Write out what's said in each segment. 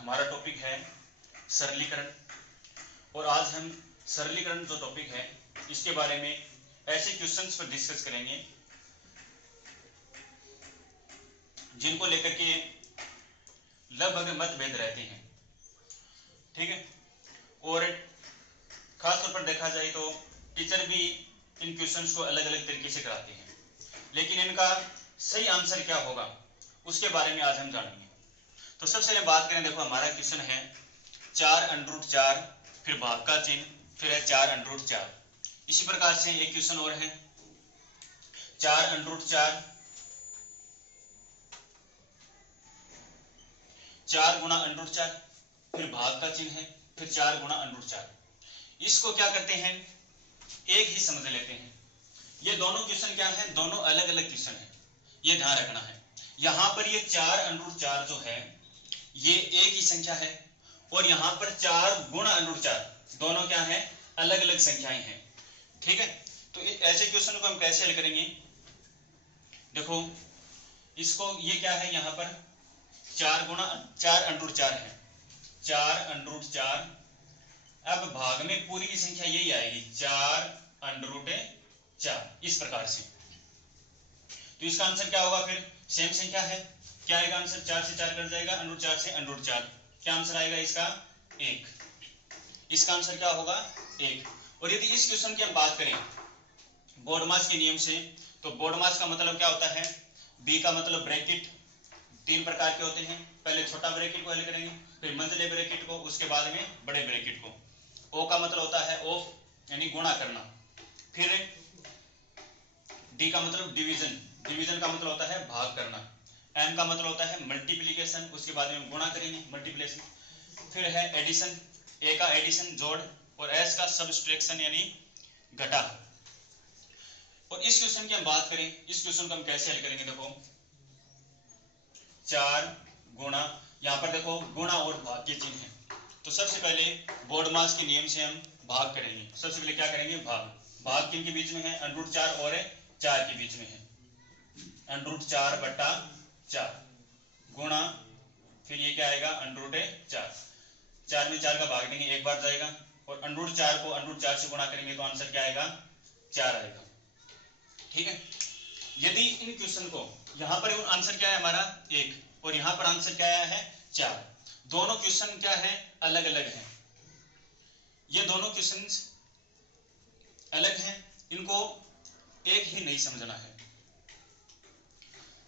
हमारा टॉपिक है सरलीकरण। और आज हम सरलीकरण जो टॉपिक है इसके बारे में ऐसे क्वेश्चंस पर डिस्कस करेंगे जिनको लेकर के लगभग मतभेद रहते हैं, ठीक है। और खास तौर पर देखा जाए तो टीचर भी इन क्वेश्चंस को अलग अलग तरीके से कराते हैं, लेकिन इनका सही आंसर क्या होगा उसके बारे में आज हम जानेंगे। तो सबसे पहले बात करें, देखो हमारा क्वेश्चन है 4√4 फिर भाग का चिन्ह फिर है 4√4। इसी प्रकार से एक क्वेश्चन और है 4√4 4 गुणा √4 फिर भाग का चिन्ह है फिर 4 गुणा √4। इसको क्या करते हैं, एक ही समझ लेते हैं। ये दोनों क्वेश्चन क्या है, दोनों अलग अलग क्वेश्चन है, ये ध्यान रखना है। यहां पर ये 4√4 जो है ये एक ही संख्या है और यहां पर 4 गुणा √4 दोनों क्या है, अलग अलग संख्याएं हैं, ठीक है। तो ऐसे क्वेश्चन को हम कैसे हल करेंगे, देखो इसको ये क्या है, यहां पर 4√4 है 4√4। अब भाग में पूरी की संख्या यही आएगी 4√4 इस प्रकार से। तो इसका आंसर क्या होगा, फिर सेम संख्या है, क्या आएगा आंसर, 4 से 4 कट जाएगा, √4 से √4, क्या आंसर आएगा इसका 1। इसका आंसर क्या होगा 1। और यदि इस क्वेश्चन की हम बात करें बोडमास के नियम से, तो बोडमास का मतलब क्या होता है, बी का मतलब ब्रैकेट, 3 प्रकार के होते हैं। पहले छोटा ब्रैकेट को हल करेंगे, फिर मंझले ब्रैकेट को, उसके बाद में बड़े ब्रैकेट को। ओ का मतलब होता है ऑफ यानी गुणा करना, फिर डी का मतलब डिवीजन, डिवीजन का मतलब होता है भाग करना, एम का मतलब होता है मल्टीप्लिकेशन, उसके बाद में गुणा करेंगे मल्टीप्लिकेशन, फिर है एडिशन, ए का एडिशन जोड़, और एस का सब्सट्रैक्शन यानी घटा। और इस क्वेश्चन की हम बात करें, इस क्वेश्चन को हम कैसे हल करेंगे, देखो 4 गुणा, यहाँ पर देखो गुणा और भाग के चिन्ह है। तो सबसे पहले बोडमास के नियम से हम भाग करेंगे। सबसे पहले क्या करेंगे, भाग, भाग किन के बीच में है, √4 और 4 के बीच में है, √4/4 गुणा, फिर ये क्या आएगा √4, 4 में 4 का भाग देंगे, एक बार जाएगा, और √4 को √4 से गुणा करेंगे तो आंसर क्या आएगा 4 आएगा, ठीक है। यदि इन क्वेश्चन को यहां पर आंसर क्या है हमारा 1 और यहां पर आंसर क्या आया है 4, दोनों क्वेश्चन क्या है, अलग अलग हैं। ये दोनों क्वेश्चन अलग हैं, इनको एक ही नहीं समझना है।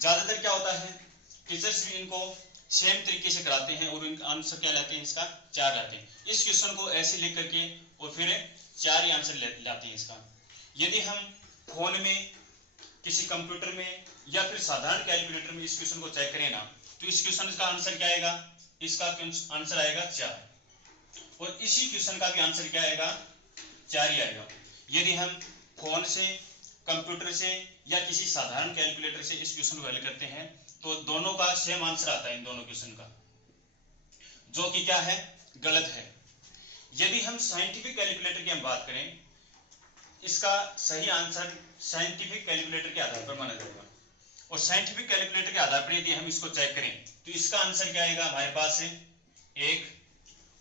ज्यादातर क्या होता है, टीचर्स भी इनको सेम तरीके से कराते हैं और इनका आंसर क्या लाते हैं, इसका 4 लाते हैं। इस क्वेश्चन को ऐसे लिख करके और फिर 4 ही आंसर लाते हैं इसका। यदि हम फोन में, किसी कंप्यूटर में या फिर साधारण कैलकुलेटर में इस क्वेश्चन को चेक करें ना, तो इस क्वेश्चन का आंसर क्या आएगा, इसका आंसर आएगा 4, और इसी क्वेश्चन का भी आंसर क्या आएगा 4 ही आएगा। यदि हम फोन से, कंप्यूटर से या किसी साधारण कैलकुलेटर से इस क्वेश्चन को हल करते हैं तो दोनों का सेम आंसर आता है, इन दोनों क्वेश्चन का, जो कि क्या है, गलत है। यदि हम साइंटिफिक कैलकुलेटर की हम बात करें, इसका सही आंसर साइंटिफिक कैलकुलेटर के आधार पर माना जाएगा, और साइंटिफिक कैलकुलेटर के आधार पर यदि हम इसको चेक करें तो इसका आंसर क्या आएगा हमारे पास है 1,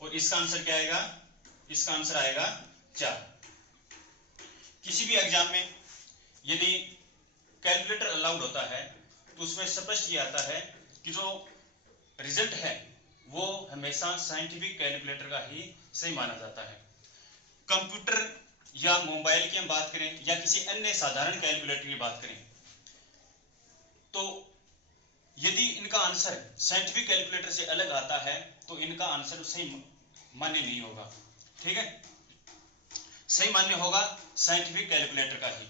और इसका आंसर क्या आएगा, इसका आंसर आएगा 4। किसी भी एग्जाम में यदि कैलकुलेटर अलाउड होता है तो उसमें स्पष्ट ये आता है कि जो रिजल्ट है वो हमेशा साइंटिफिक कैलकुलेटर का ही सही माना जाता है। कंप्यूटर या मोबाइल की हम बात करें या किसी अन्य साधारण कैलकुलेटर की बात करें, तो यदि इनका आंसर साइंटिफिक कैलकुलेटर से अलग आता है तो इनका आंसर सही मान्य नहीं होगा, ठीक है। सही मान्य होगा साइंटिफिक कैलकुलेटर का ही।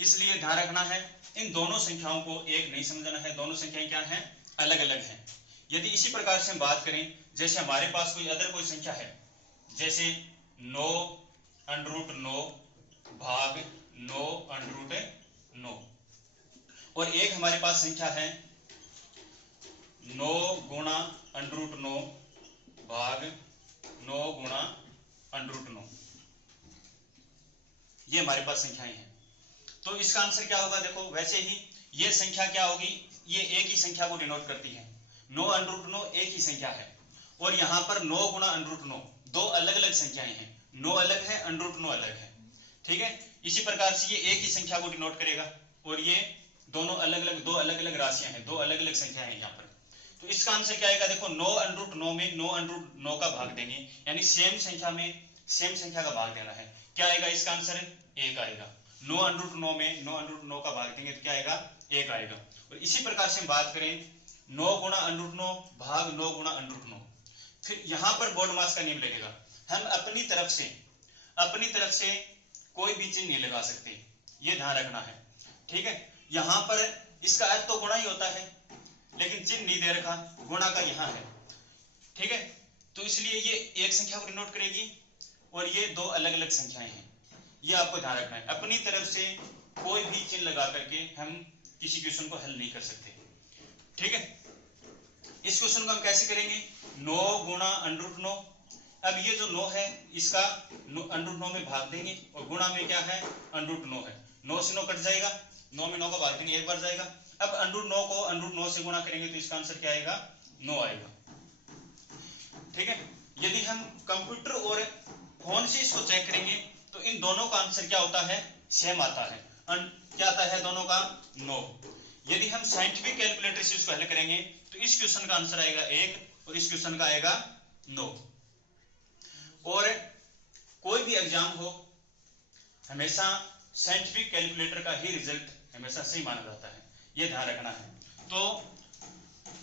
इसलिए ध्यान रखना है, इन दोनों संख्याओं को एक नहीं समझना है, दोनों संख्याएं क्या हैं, अलग अलग हैं। यदि इसी प्रकार से हम बात करें, जैसे हमारे पास कोई संख्या है, जैसे 9√9 भाग 9√9, और एक हमारे पास संख्या है 9 गुणा √9 भाग 9 गुणा √9, ये हमारे पास संख्याएं हैं। तो इसका आंसर क्या होगा, देखो वैसे ही ये संख्या क्या होगी, ये एक ही संख्या को डिनोट करती है, 9 √9 एक ही संख्या है, और यहाँ पर 9 गुणा √9, दो अलग अलग संख्याएं हैं, 9 अलग है, √9 अलग है, ठीक है। इसी प्रकार से ये एक ही संख्या को डिनोट करेगा और ये दोनों अलग अलग, दो अलग अलग राशियां हैं, दो अलग अलग संख्याएं हैं यहाँ पर। तो इसका आंसर क्या आएगा, देखो 9 √9 में 9 √9 का भाग देंगे, यानी सेम संख्या में सेम संख्या का भाग देना है। क्या आएगा इसका आंसर, 1 आएगा। 9 √9 में 9 √9 का भाग देंगे तो क्या आएगा, 1 आएगा। और इसी प्रकार से हम बात करें 9 गुणा √9 भाग 9 गुणा √9, फिर यहाँ पर बोर्ड मास का नियम लगेगा। हम अपनी तरफ से कोई भी चिन्ह नहीं लगा सकते, ये ध्यान रखना है, ठीक है। यहाँ पर इसका अर्थ तो गुणा ही होता है, लेकिन चिन्ह नहीं दे रखा, गुणा का यहाँ है, ठीक है। तो इसलिए ये एक संख्या को डिनोट करेगी और ये दो अलग अलग संख्याएं हैं, ये आपको ध्यान रखना है। अपनी तरफ से कोई भी चिन्ह लगा करके हम किसी क्वेश्चन को हल नहीं कर सकते, ठीक है। इस क्वेश्चन को हम कैसे करेंगे, 9 गुणा √9, अब ये जो 9 है इसका √9 में भाग देंगे और गुणा में क्या है, √9 है, 9 से 9 कट जाएगा, 9 में 9 का भाग देंगे, एक बार जाएगा। अब √9 को √9 से गुणा करेंगे तो इसका आंसर क्या आएगा, 9 आएगा, ठीक है। यदि हम कंप्यूटर और फोन से इसको चेक करेंगे तो इन दोनों का आंसर क्या होता है, सेम आता है। क्या आता है दोनों का, 9। यदि हम साइंटिफिक कैलकुलेटर से इसको हल करेंगे तो इस क्वेश्चन का आंसर आएगा 1 और इस क्वेश्चन का आएगा 9। और कोई भी एग्जाम हो, हमेशा साइंटिफिक कैलकुलेटर का ही रिजल्ट हमेशा सही माना जाता है, ये ध्यान रखना है। तो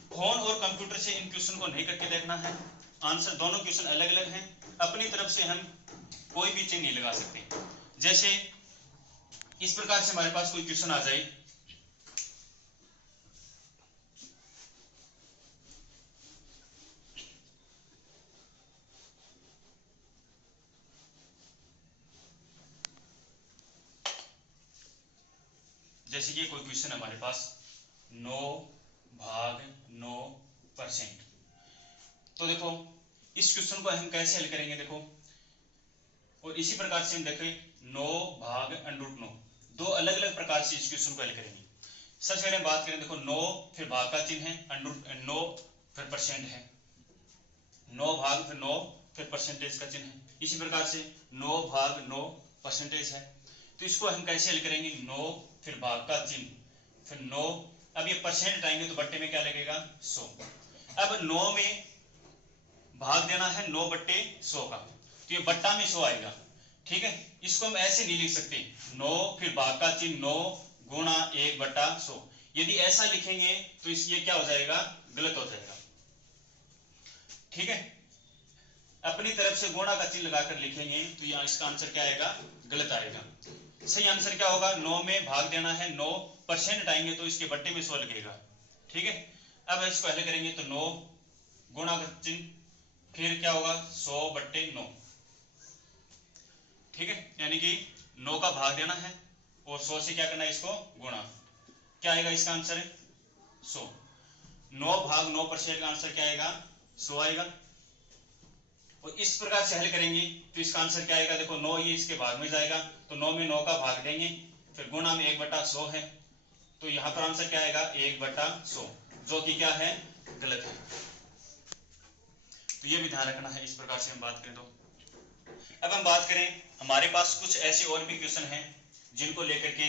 फोन और कंप्यूटर से इन क्वेश्चन को नहीं करके देखना है, आंसर दोनों क्वेश्चन अलग अलग हैं, अपनी तरफ से हम कोई भी चिन्ह नहीं लगा सकते। जैसे इस प्रकार से हमारे पास कोई क्वेश्चन आ जाए, जैसे कि कोई क्वेश्चन हमारे पास 9 भाग 9%, तो देखो इस क्वेश्चन को हम कैसे हल करेंगे, देखो। और इसी प्रकार से हम देखें 9 भाग √9, दो अलग अलग प्रकार से इस क्वेश्चन को हल करेंगे। सबसे पहले हम बात करें, देखो 9 फिर भाग का चिन्ह है, 9 फिर परसेंट है, 9 भाग फिर 9 फिर परसेंटेज का चिन्ह है। इसी प्रकार से 9 भाग 9 परसेंटेज है, तो इसको हम कैसे हल करेंगे, 9 फिर भाग का चिन्ह फिर 9, अब ये परसेंट आएंगे तो बट्टे में क्या लगेगा, 100। अब 9 में भाग देना है 9/100 का, तो ये बट्टा में 100 आएगा, ठीक है। इसको हम ऐसे नहीं लिख सकते, 9 फिर भाग का चिन्ह 9 गुणा 1/100, यदि ऐसा लिखेंगे तो ये क्या हो जाएगा, गलत हो जाएगा, ठीक है। अपनी तरफ से गुणा का चिन्ह लगाकर लिखेंगे तो यहाँ इसका आंसर क्या आएगा, गलत आएगा। सही आंसर क्या होगा, 9 में भाग देना है 9, परसेंट आएंगे तो इसके बट्टे में 100 लगेगा, ठीक है। अब इसको हल करेंगे तो 9 गुणा का चिन्ह फिर क्या होगा, 100/9, ठीक है। यानी कि 9 का भाग देना है और 100 से क्या करना है, इसको गुणा, क्या आएगा इसका आंसर है 100। 9 भाग 9% का आंसर क्या आएगा, 100 आएगा। और इस प्रकार से हल करेंगे तो इसका आंसर क्या आएगा, देखो 9 ये इसके भाग में जाएगा तो 9 में 9 का भाग देंगे, फिर गुणा में 1/100 है, तो यहाँ पर आंसर क्या आएगा, 1/100, जो कि क्या है, गलत है। तो ये भी ध्यान रखना है। इस प्रकार से हम बात करें तो अब हम बात करें, हमारे पास कुछ ऐसे और भी क्वेश्चन हैं जिनको लेकर के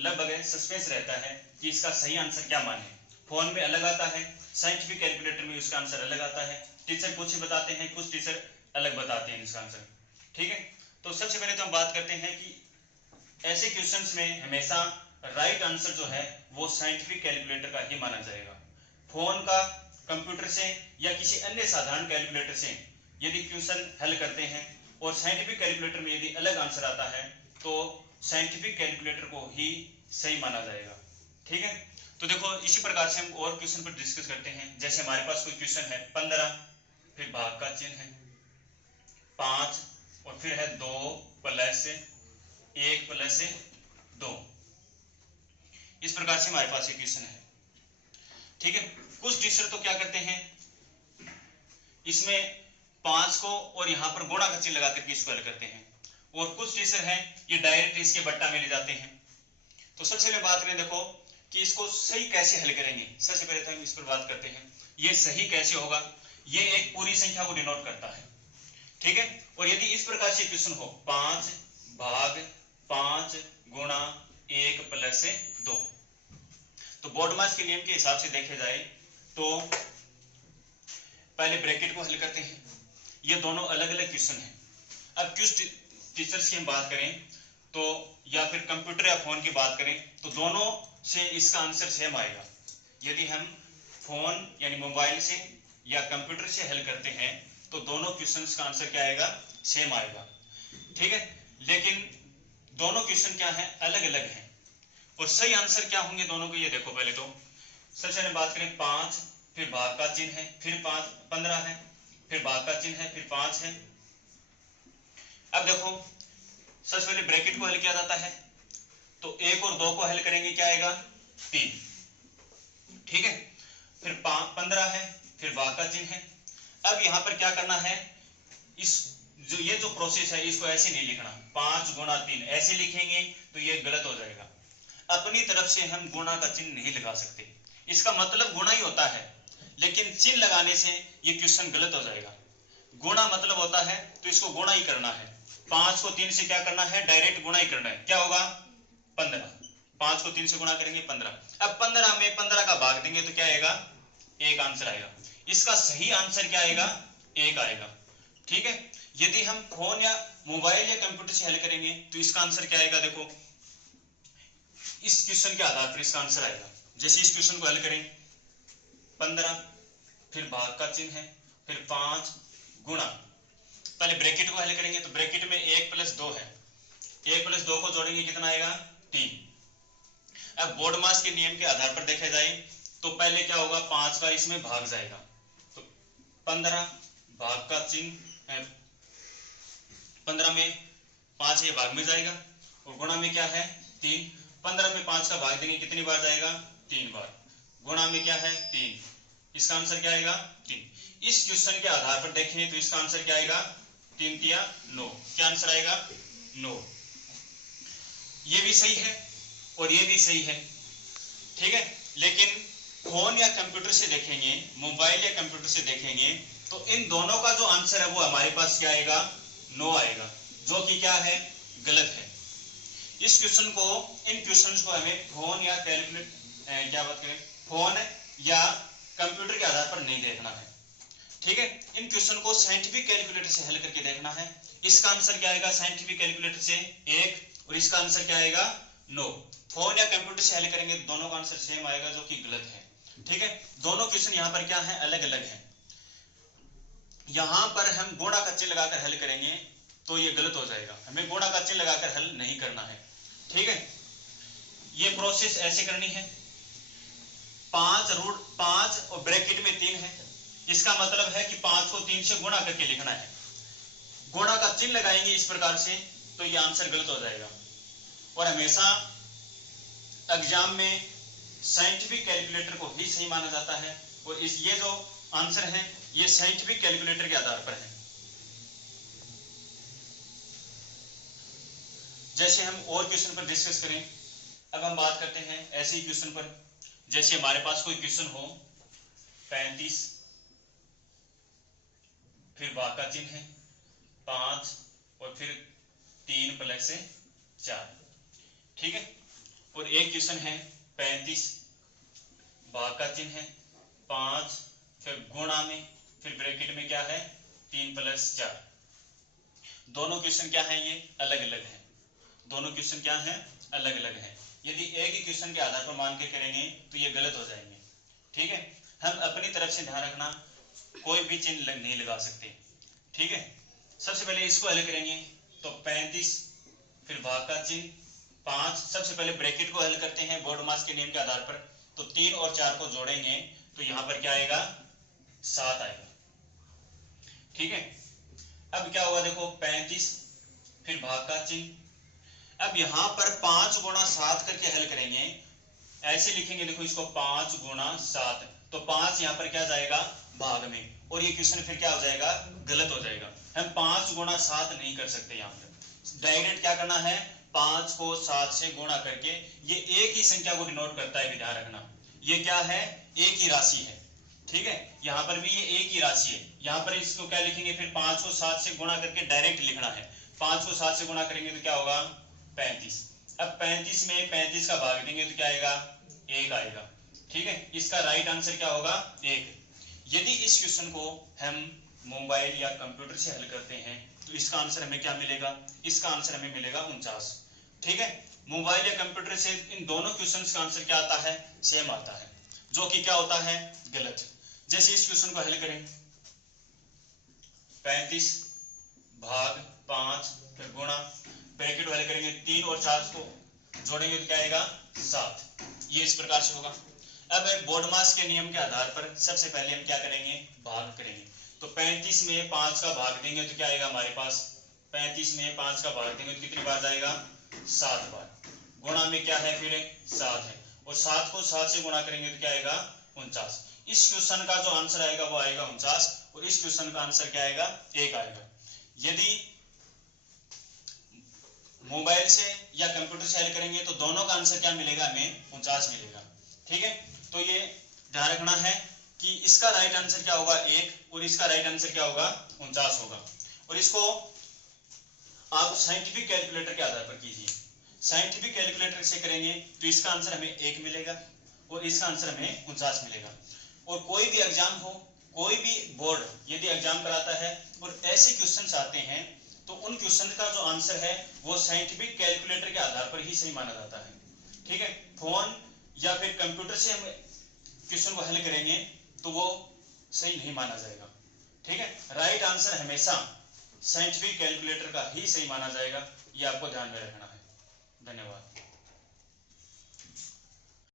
लगभग सस्पेंस रहता है कि इसका सही आंसर क्या माने। फोन में अलग आता है, साइंटिफिक कैलकुलेटर में उसका आंसर अलग आता है, टीचर कुछ बताते हैं, कुछ टीचर अलग बताते हैं इसका आंसर, ठीक है। तो सबसे पहले तो हम बात करते हैं कि ऐसे क्वेश्चंस में हमेशा राइट आंसर जो है वो साइंटिफिक कैलकुलेटर का ही माना जाएगा। फोन का, कंप्यूटर से या किसी अन्य साधारण कैलकुलेटर से यदि क्वेश्चन हल करते हैं और साइंटिफिक कैलकुलेटर में यदि अलग आंसर आता है तो साइंटिफिक कैलकुलेटर को ही सही माना जाएगा, ठीक है। तो देखो इसी प्रकार से हम और क्वेश्चन पर डिस्कस करते हैं। जैसे हमारे पास कोई क्वेश्चन है 15 फिर भाग का चिन्ह है 5 और फिर है 2 प्लस 1 प्लस 2, इस प्रकार से हमारे पास एक क्वेश्चन है, ठीक है। कुछ टीचर तो क्या करते हैं, इसमें 5 को और यहाँ पर गुणा का चिन्ह लगा करके इसको हल करते हैं, और कुछ टीचर हैं ये डायरेक्ट इसके बट्टा में ले जाते हैं। तो सबसे पहले बात करें, देखो कि इसको सही कैसे हल करेंगे। सबसे पहले तो हम इस पर बात करते हैं, ये सही कैसे होगा। ये एक पूरी संख्या को डिनोट करता है, ठीक है। और यदि इस प्रकार से क्वेश्चन हो 5 भाग 5 गुणा 1 प्लस 2, तो बोर्डमास के नियम के हिसाब से देखे जाए तो पहले ब्रैकेट को हल करते हैं। ये दोनों अलग अलग क्वेश्चन हैं। अब किस टीचर्स की हम बात करें तो या फिर कंप्यूटर या फोन की बात करें तो दोनों से इसका आंसर सेम आएगा। यदि हम फोन यानी मोबाइल से या कंप्यूटर से हल करते हैं तो दोनों क्वेश्चंस का आंसर क्या आएगा, सेम आएगा, ठीक है। लेकिन दोनों क्वेश्चन क्या है, अलग अलग हैं। और सही आंसर क्या होंगे दोनों के, ये देखो। पहले तो सबसे पहले बात करें 5, फिर भाग का चिन्ह है, फिर 15 है, फिर भाग का चिन्ह है, फिर 5 है। अब देखो सबसे पहले ब्रैकेट को हल किया जाता है तो 1 और 2 को हल करेंगे, क्या आएगा 3, ठीक है। फिर 15 है, फिर भाग का चिन्ह है। अब यहां पर क्या करना है, ये जो प्रोसेस है इसको ऐसे नहीं लिखना, 5 गुणा 3 ऐसे लिखेंगे तो ये गलत हो जाएगा। अपनी तरफ से हम गुणा का चिन्ह नहीं लगा सकते, इसका मतलब गुणा ही होता है, लेकिन चिन्ह लगाने से ये क्वेश्चन गलत हो जाएगा। गुणा मतलब होता है तो इसको गुणा ही करना है। 5 को 3 से क्या करना है, डायरेक्ट गुणा ही करना है, क्या होगा 15। 5 को 3 से गुणा करेंगे 15। अब 15 में 15 का भाग देंगे तो क्या आएगा, 1 आंसर आएगा। इसका सही आंसर क्या आएगा, 1 आएगा, ठीक है। यदि हम फोन या मोबाइल या कंप्यूटर से हल करेंगे तो इसका आंसर क्या आएगा, देखो इस क्वेश्चन के आधार पर इसका आंसर आएगा। जैसे इस क्वेश्चन को हल करें 15, फिर भाग का चिन्ह है, फिर 5 गुणा, पहले ब्रैकेट को हल करेंगे तो ब्रैकेट में 1 + 2 है, 1 + 2 को जोड़ेंगे कितना आएगा 3। अब बोर्डमास के नियम के आधार पर देखा जाए तो पहले क्या होगा, 5 का इसमें भाग जाएगा तो 15 भाग का चिन्ह, 15 में 5 ये भाग में जाएगा और गुणा में क्या है 3। 15 में 5 का भाग देंगे कितनी बार जाएगा, 3 बार। गुणा में क्या है 3, इसका आंसर क्या आएगा 3। इस क्वेश्चन के आधार पर देखें तो इसका आंसर क्या आएगा, 3 × 9, क्या आंसर आएगा 9। ये भी सही है और ये भी सही है, ठीक है। लेकिन फोन या कंप्यूटर से देखेंगे, मोबाइल या कंप्यूटर से देखेंगे तो इन दोनों का जो आंसर है वो हमारे पास क्या आएगा, 9 आएगा, जो कि क्या है, गलत है। इस क्वेश्चन को, इन क्वेश्चंस को हमें फोन या फोन या कंप्यूटर के आधार पर नहीं देखना है, ठीक है। इन क्वेश्चन को साइंटिफिक कैलकुलेटर से हल करके देखना है। इसका आंसर क्या आएगा साइंटिफिक कैलकुलेटर से 1 और इसका आंसर क्या आएगा 9। फोन या कंप्यूटर से हल करेंगे तो दोनों का आंसर सेम आएगा, जो कि गलत है, ठीक है। दोनों क्वेश्चन यहाँ पर क्या है, अलग अलग है। यहां पर हम गुणा का चिन्ह लगाकर हल करेंगे तो ये गलत हो जाएगा, हमें गुणा का चिन्ह लगाकर हल नहीं करना है, ठीक है। ये प्रोसेस ऐसे करनी है, 5 और ब्रैकेट में 3 है, इसका मतलब है कि 5 को 3 से गुणा करके लिखना है। गुणा का चिन्ह लगाएंगे इस प्रकार से तो ये आंसर गलत हो जाएगा। और हमेशा एग्जाम में साइंटिफिक कैलकुलेटर को ही सही माना जाता है और ये जो आंसर है ये साइंटिफिक कैलकुलेटर के आधार पर है। जैसे हम और क्वेश्चन पर डिस्कस करें, अब हम बात करते हैं ऐसे ही क्वेश्चन पर। जैसे हमारे पास कोई क्वेश्चन हो 35, फिर भाग का चिन्ह है 5 और फिर 3 + 4, ठीक है। और एक क्वेश्चन है 35 भाग का चिन्ह है 5 फिर गुणा में फिर ब्रैकेट में क्या है 3 + 4। दोनों क्वेश्चन क्या है, ये अलग अलग है। दोनों क्वेश्चन क्या है, अलग अलग है। यदि एक ही क्वेश्चन के आधार पर मान के करेंगे तो ये गलत हो जाएंगे, ठीक है। हम अपनी तरफ से ध्यान रखना, कोई भी चिन्ह नहीं लगा सकते, ठीक है। सबसे पहले इसको हल करेंगे तो 35 फिर भाग का चिन्ह 5, सबसे पहले ब्रैकेट को हल करते हैं बोर्डमास के नियम के आधार पर, तो 3 और 4 को जोड़ेंगे तो यहां पर क्या आएगा 7 आएगा, ठीक है। अब क्या होगा देखो 35 फिर भाग का चिन्ह, अब यहां पर 5 × 7 करके हल करेंगे, ऐसे लिखेंगे देखो इसको 5 × 7, तो 5 यहां पर क्या जाएगा भाग में और ये क्वेश्चन फिर क्या हो जाएगा, गलत हो जाएगा। हम 5 × 7 नहीं कर सकते, यहां पर डायरेक्ट क्या करना है 5 को 7 से गुणा करके, ये एक ही संख्या को डिनोट करता है, ध्यान रखना ये क्या है, एक ही राशि है, ठीक है, यहाँ पर भी ये एक ही राशि है, यहाँ पर इसको क्या लिखेंगे फिर 5 को 7 से गुणा करके डायरेक्ट लिखना है। 5 को 7 से गुणा करेंगे तो क्या होगा 35। अब 35 में 35 का भाग देंगे तो क्या आएगा 1 आएगा। ठीक है, इसका राइट आंसर क्या होगा 1। यदि इस क्वेश्चन को हम मोबाइल या कंप्यूटर से हल करते हैं तो इसका आंसर हमें क्या मिलेगा, इसका आंसर हमें मिलेगा 49। ठीक है, मोबाइल या कंप्यूटर से इन दोनों क्वेश्चंस का आंसर क्या आता है, सेम आता है, जो कि क्या होता है गलत। जैसे इस क्वेश्चन को हल करें 35 भाग 5 फिर गुणा ब्रैकेट हल करेंगे 3 और 4 को जोड़ेंगे तो क्या आएगा 7। ये इस प्रकार से होगा। अब बोर्ड मास के नियम के आधार पर सबसे पहले हम क्या करेंगे भाग करेंगे। तो 35 में 5 का भाग देंगे तो क्या आएगा हमारे पास 35 में 5 का भाग देंगे तो कितनी बार जाएगा 7 बार। गुणा में क्या है फिर 7 है और 7 को 7 से गुणा करेंगे तो क्या आएगा 49। इस क्वेश्चन का जो आंसर आएगा वो आएगा 49 और इस क्वेश्चन का आंसर क्या आएगा 1 आएगा। यदि मोबाइल से या कंप्यूटर से हल करेंगे तो दोनों का आंसर क्या मिलेगा हमें 49 मिलेगा। ठीक है, तो ये ध्यान रखना है कि इसका राइट आंसर क्या होगा 1 और इसका राइट आंसर क्या होगा 49 होगा। और इसको आप साइंटिफिक कैलकुलेटर के आधार पर कीजिए। साइंटिफिक कैलकुलेटर से करेंगे तो इसका आंसर हमें 1 मिलेगा और इसका आंसर हमें 49 मिलेगा। और कोई भी एग्जाम हो, कोई भी बोर्ड यदि एग्जाम कराता है और ऐसे क्वेश्चंस आते हैं तो उन क्वेश्चन का जो आंसर है वो साइंटिफिक कैलकुलेटर के आधार पर ही सही माना जाता है। ठीक है, फोन या फिर कंप्यूटर से हम क्वेश्चन को हल करेंगे तो वो सही नहीं माना जाएगा। ठीक है, राइट आंसर हमेशा साइंटिफिक कैलकुलेटर का ही सही माना जाएगा, ये आपको ध्यान में रखना है। धन्यवाद।